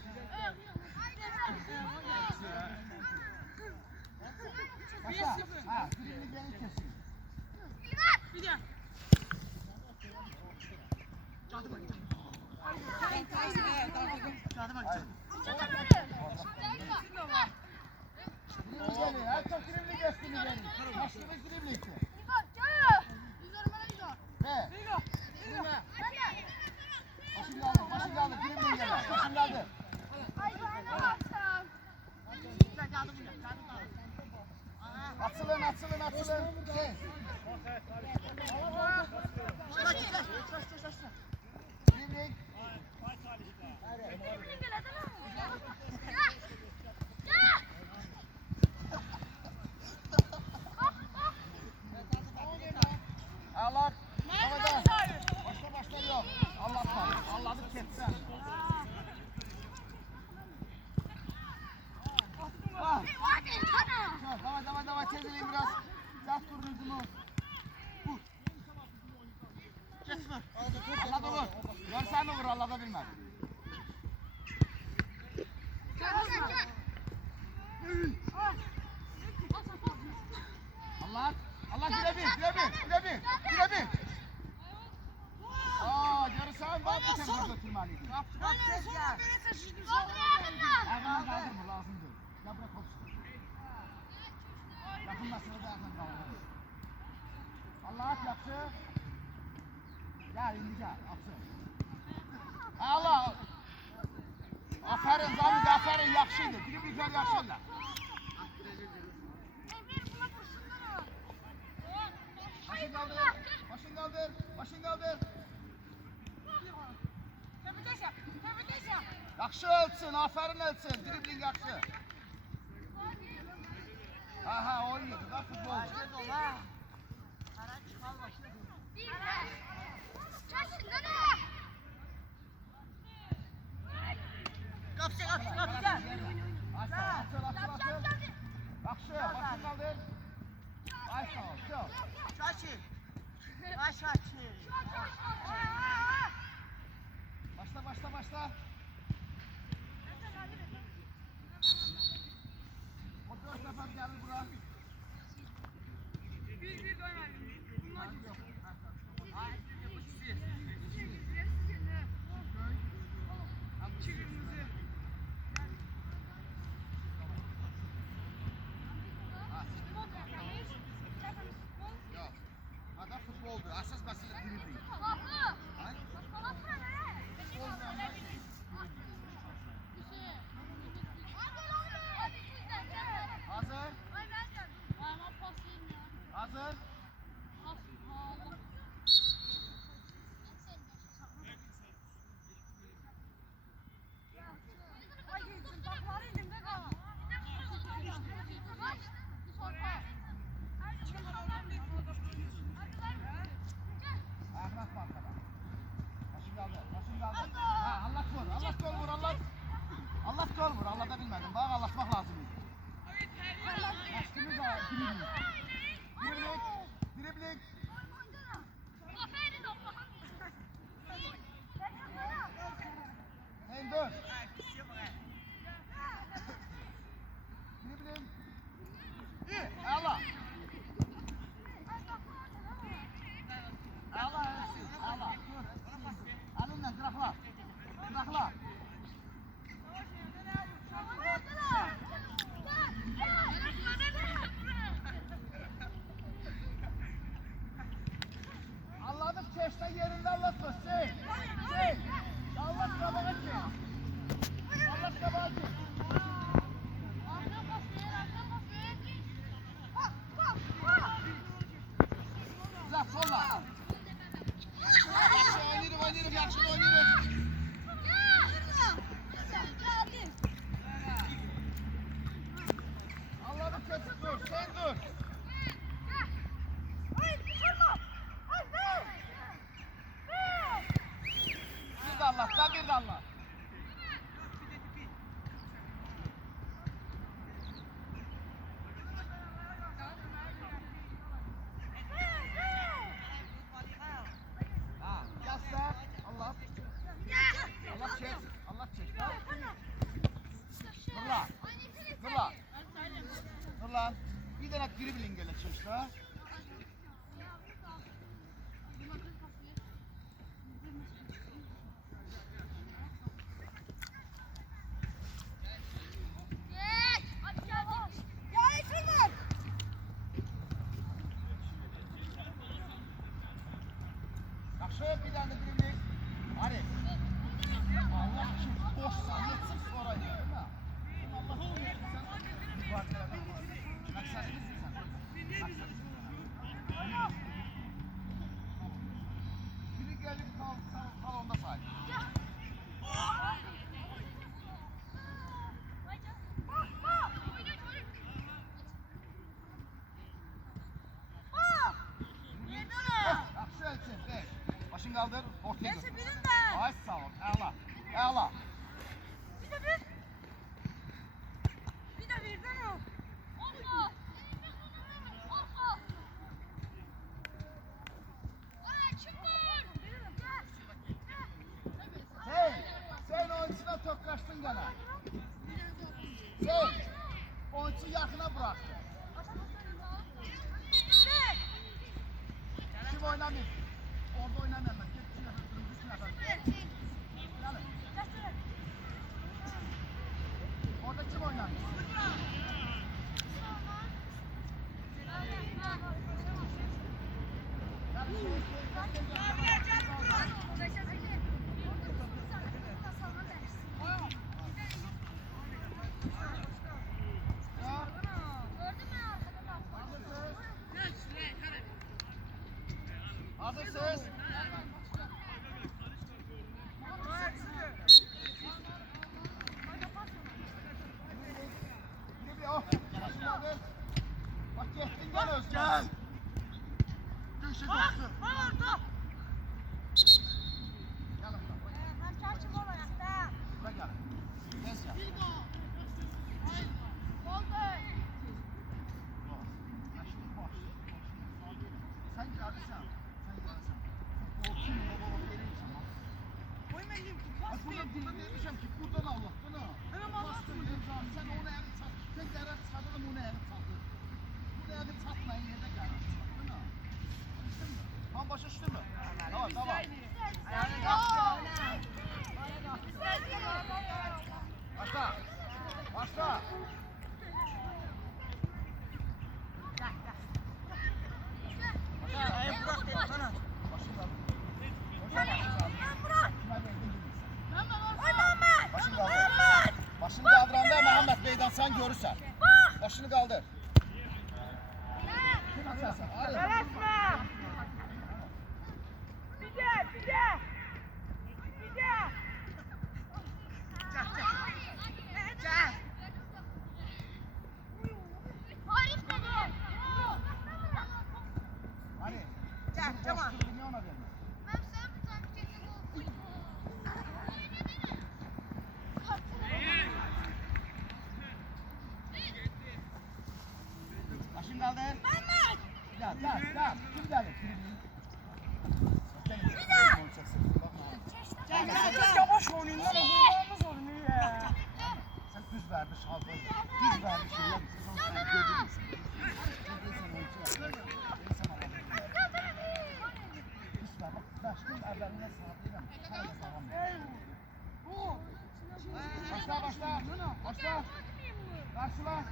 Başla. Ha, dribbling gelin kesin. Bir de. Dribbling gelin. Her çok dribbling gelsin gelin. Başımız dribbling. Ve. Başını aldı. Dribbling gelin. Başını aldı. Açılın. Şey. Dribbling. Allah. Başla yok. Allah tanrım. Allah'ını ketsen. Давай, çevireyim biraz. Sert dur rüzgunu. Vur. Kesme. Allah'da vur. Görsen mi vur, Allah'da bilmem. Allah güle bir. Görürsen var bir tane götürmeliydim. Ayağını kaldırma, lazım değil. Ya bırak olsun. Yakınmasına da yakın kaldırma. Allah at yaptı. Gel indi gel, atsın. Allah. Aferin Zamid, aferin, yaxşıydı. Biri bir kere yaxşıyla. Başın kaldır. Yaxşı ölçsün, aferin ölçsün. Dribbling yaxşı. Aha, oynuyordu da futbolcu. Açıl. Yaxşı, başın kaldır. Ay sağ ol, çok. Başla. O 4 nefer gelir bura. Bir dönelim. Bunlar Yok. Adam futboldur. Asas mesele dribbling. Hazır. Çıxarda bilmədim. Bax, anlaşmaq lazım idi. Başımız var, dribling. Dribling. Hey, dön. Dribling. İyi, ala. Ala, ala. Elinle qıraqla. Qıraqla. Anladım, keşte yerinde anlatma. Şey. Allah kabağa çek. Allah kabağa çek. Güzel, solla. Yaxşı oynayırıq, yaxşı oynayırıq. Anladım, kesin dur, sen dur. Bir de Allah, sen bir de Allah. Yasla, Allah. Allah çek, Allah çek. Fırla, fırla. Fırla. Bir tane dribling ele çıksa. Yaxşı, bir tane dribling. Hadi. Allah için boş zannetsin sonra değil mi? Allah için sen bir parça maksadımız sen. Biri gelip kal onda sahip. Yaxşı elçin, ver. Başını kaldır, ortaya götür. Ay sağ ol, əla, əla. Sen oyuncuna toklaştın gene. Sen oyuncu yakına bıraktı. Kim oynamıyor? Orada oynamıyor. Orada kim oynamıyor? Hazırsınız. Bak gittin gel Özcan. Düşü düştü. Gel buraya gel. Tez gel. Sen gelirsen. Futbolçu mu baba verir sana. Burada demişim ki buradan Allah bunu. Sen onu evi sat. Sen qərar çıxadığın onu evi satır. Bunu evi satmayın yerdə qərar çıxadın ha. Tam başa düşdün mü? Tamam tamam. Başla. Başla. Başını kaldıranda Mehmet Bey'den sen görürsen. Başını kaldır. Kim açarsan? Hadi. Hadi. Tamam. Başla. Başla. Karşıla.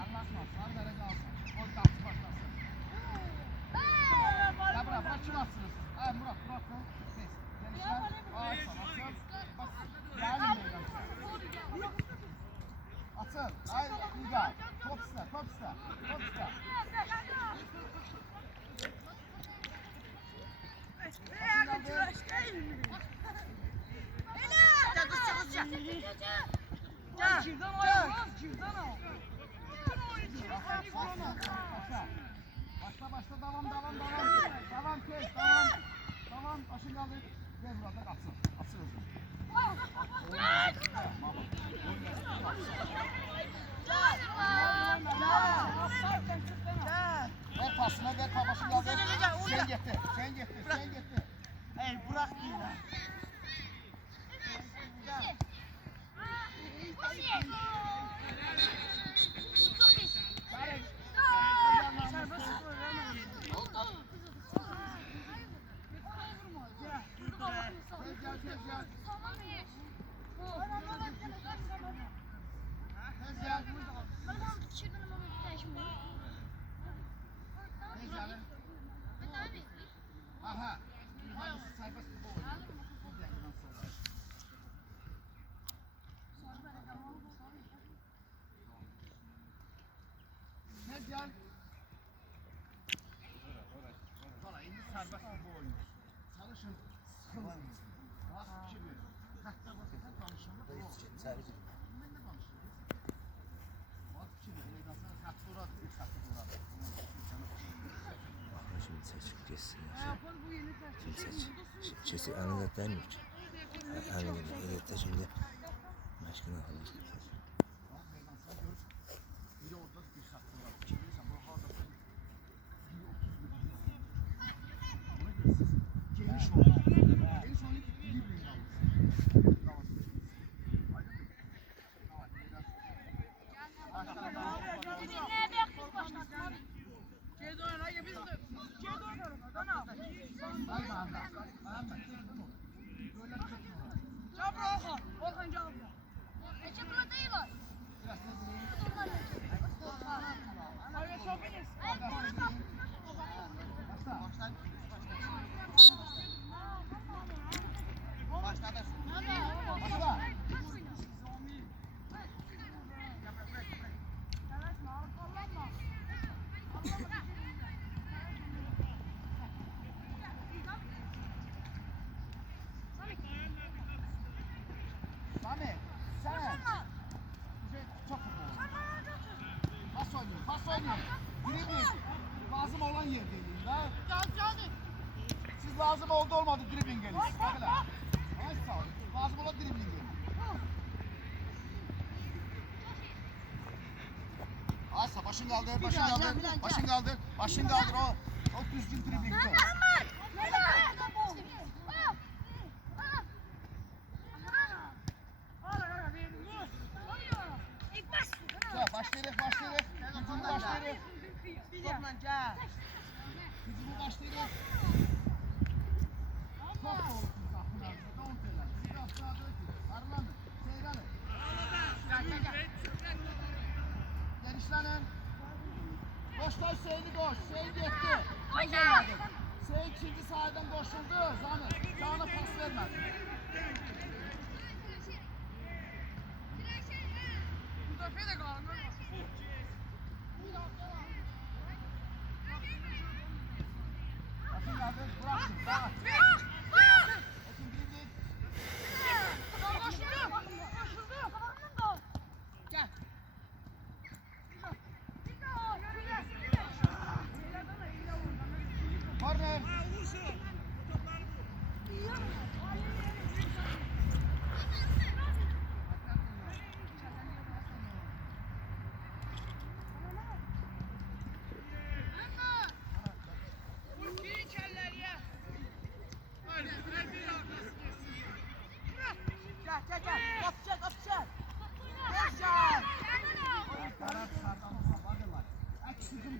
Anlatma. Sarı derece alsın. Gol tartış başlasın. Ya bırak. Kim atsınız? Ay Murat. Ses. Gençler. Açsın. Bak. Gelin meydan. Atın. Hayır. Güzel. Top iste. Başla. Devam. Devam kes. Devam. Başın kaldır. Gel burada katsın. Atsın. Ver pasını, ver babasını kaldır. Sen getir. Hayır bırak değil lan. Aha. Serbest futbol oynuyor. Gel. Valla indi serbest futbol oynuyor. Çalışın. Sıkılın. Bak şimdi. Hatta bakın konuşuyor. Sadece. Ben de konuşuyorum. Bak şimdi. Meydansına kattı uğradı. Şimdi seç kesin. Şimdi seç. Sesi anlatayım mı? Evet şimdi. Başka ne yapalım? Biri orada bir kattı uğradı. Çeviriyorsan bu havada geniş oldu. Geniş oldu ki iyi bir Sami, sen çok futbol. Pas oynuyor. Dribbling. Lazım olan yerdeydin la. Siz lazım oldu olmadı dribbling gelin. Bak hele. Ay sağ ol. Lazım olan dribbling gelin. Asa başın kaldır. Başın kaldır o düzgün dribbling. Başlayalım. Hücumu başlayalım. Top olsun takımlarında. Don teler. Biraz daha dökün. Arlanın. Seyranın. Genişlenin. Koşlar Hüseyin'i koş. Hüseyin gitti. Hüseyin ikinci sahadan koşuldu. Sana pas vermedi. Bakın kaldır. Bıraksın. Bak. Corner.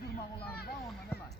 Durmak olarında onunla ne var?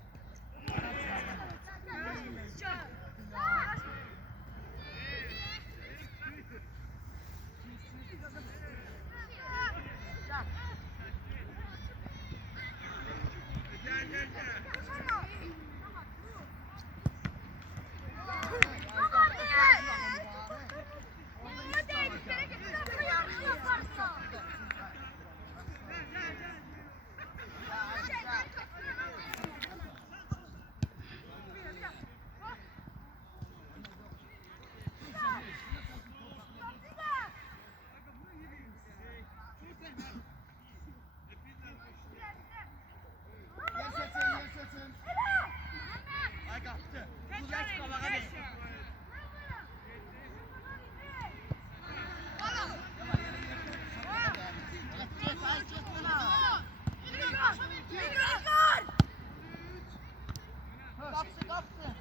Kapsın kapsın.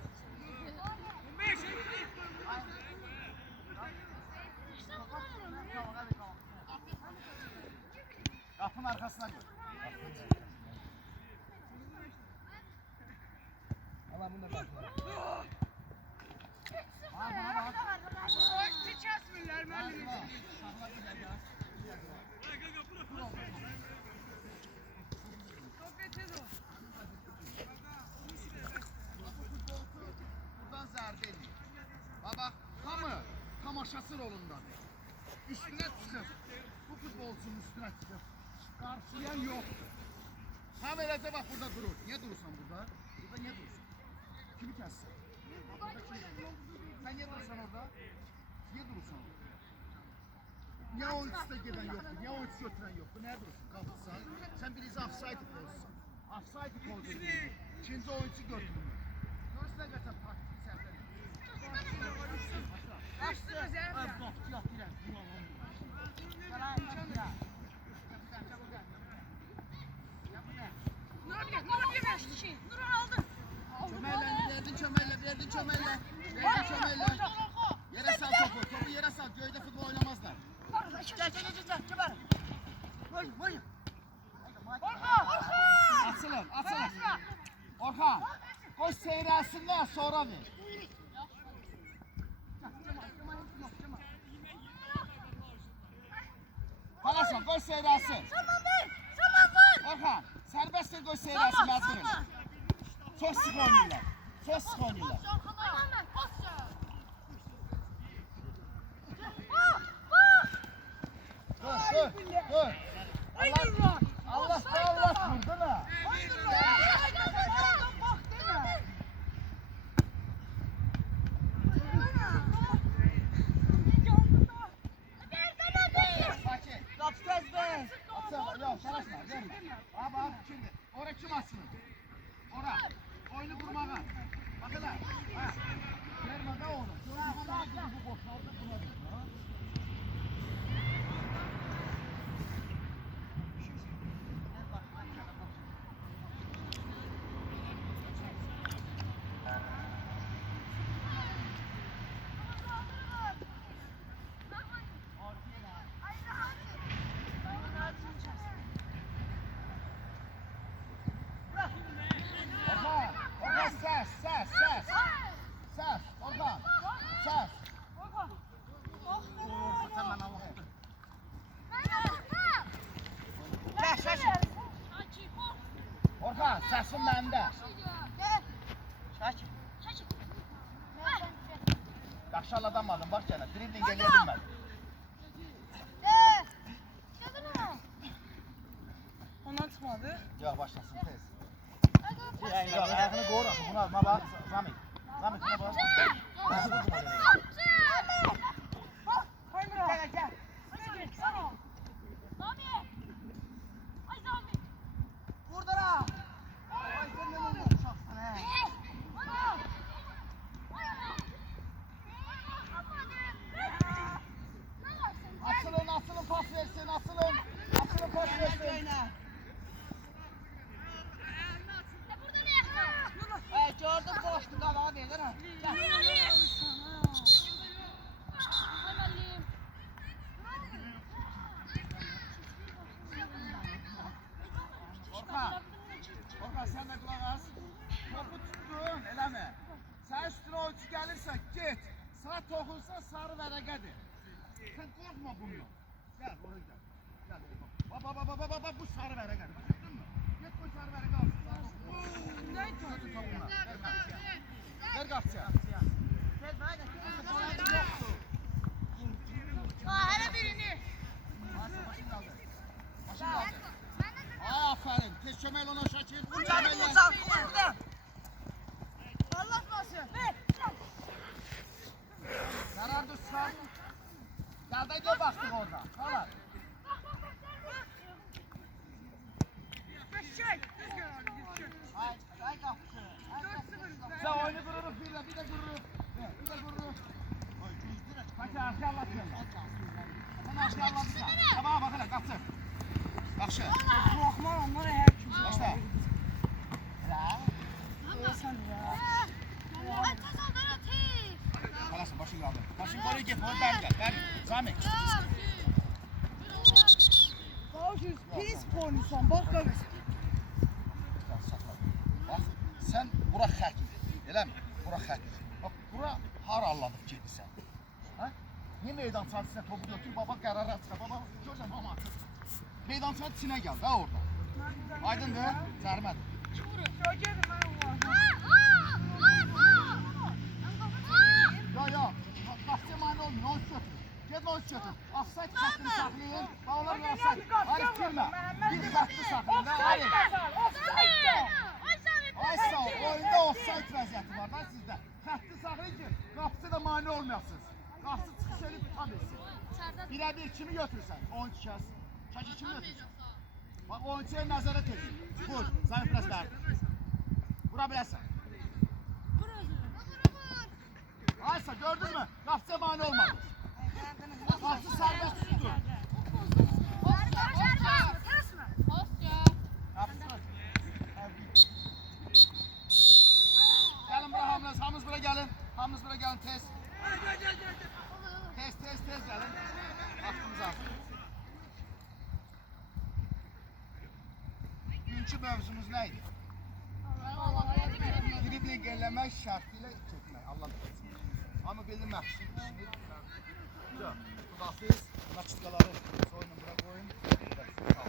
Kapının arkasına koy. Allah bunu da bak. Ha bana bak. Sakla gider ya. Buradan zərdə eləyir. Baba, tamaşası rolundadır. Üstünə çıxır. Bu futbolçunun üstünə çıxır. Qarşılayan yoxdur. Tam eləcə bax burada durur. Niyə durursan burada? Burada niyə durursan? Kimi kəssin? Sən niyə durursan orada? Niyə durursan orada? Niyə o üstə gedən yoxdur? Niyə o üst götürən yoxdur? Nəyə durursun? Qalxırsan. Sən birisi offside pozursan. Offside pozursun. İkinci oyuncu götürmür. Görürsən nə qədər taktik səhvlər. Verdin çömelle. Yere sal topu. Topu yere sal. Göyde futbol oynamazlar. Gel. Vur. Açılın. Orhan. Koş seyrelsinler sonra ver. Palaşon koş seyrelsin. Orhan. Serbesttir koş seyrelsin. Mecbur elə. Çok sık oynuyorlar. Dur. Allah vurdu la. Sakin. Kapı tez be. Atsana. Yok çalışma. Verme. Bak şimdi. Oraya kim atsın? Oyunu kurmağa. Bak hele. Verme de onu. Görmeden bu boşaldı. Buna ver. Orhan, səsin məndə. Yaxşı adammadın, bax gələ. Dribling eləyə bilmədim. Ondan çıxmadı. Yox, başlasın tez. Yox, ayağını qoyur axı. Buna bax, Zamit, buna bax. Gel. Burada la. Ay sen ne uşaksın he. Asılın pas versin, asılın pas versin. Gördüm boştu qalağa verir ha. Orhan, sən də qulaq as. Topu tutdun, eləmə. Sən üstünə oyuncu gəlirsə, get. Sağ toxunsa sarı vərəqədir. Sən qorxma bundan. Gəl, oraya gəl. Baba, bu sarı vərəqədir. Gördün mü? Get bu sarı vərəqə alsın. Götür topuna. Ver qapçıya. Hələ birini. Başını qaldır. Ay, aferin. Tez kömək ona Şakir. Burada. Allah nasıl? Zarar düşsən. Gəldəydə baxdıq orada. Qalar. Ay kapısı. de oyunu kururuq bir de kururuq. Bir de kururuq. Kaç aşağı atıyorlar. Sen aşağı atırsan. Tamam bak hele qaçır. Yaxşı. Buraxma onlara hər kim. Başla. Sen ya. Halasın başın qaldı. Başın qaldı get, o bəri gəl. Bəri. Sami. Qavuşuz, pis oynuyorsan, bak qavuşuz. Bax, sən bura xətdir. Eləmi? Bura xətdir. Bax, bura har alladıq gedirsən. Hə? Niyə meydan çatısına topu götür, baba qərara çıxar. Baba, görsən, mama atır. Meydan çat içinə gəl də orada. Aydındır? Zərmədir. Yo gelin ben uğraşım. Yo. Qapıya mane olmuyor, noz götür. Get noz götür. Offside xəttini saxlayın. Bağlar offside. Arif girmə. Bir xətti saxlayın da, Arif. Ay sağ ol, oyunda offside vəziyyəti var da sizdə. Xətti saxlayın ki, qapısı da mane olmayasınız. Qapısı çıxış edib tuta bilsin. Birə-bir kimi götürsən? 12 kəs. Çəki kimi götürsən? Bax, oyuncuya nəzarət edin. Vur, zayıf biraz verdi. Vura bilərsən. Aysa, gördün mü? Qapıya mane olmadı. Qapısı sərbəst tutur. Gəlin bura hamınız bura gəlin. Hamınız bura gəlin tez. Tez gəlin. Vaxtımız az. Bugünkü mövzumuz nə idi? Dribling eləmək şərtilə çəkmək. Allah bilir. Amma belli məxsus işini. Xudafiz. Nakitkaları soyunun bura qoyun.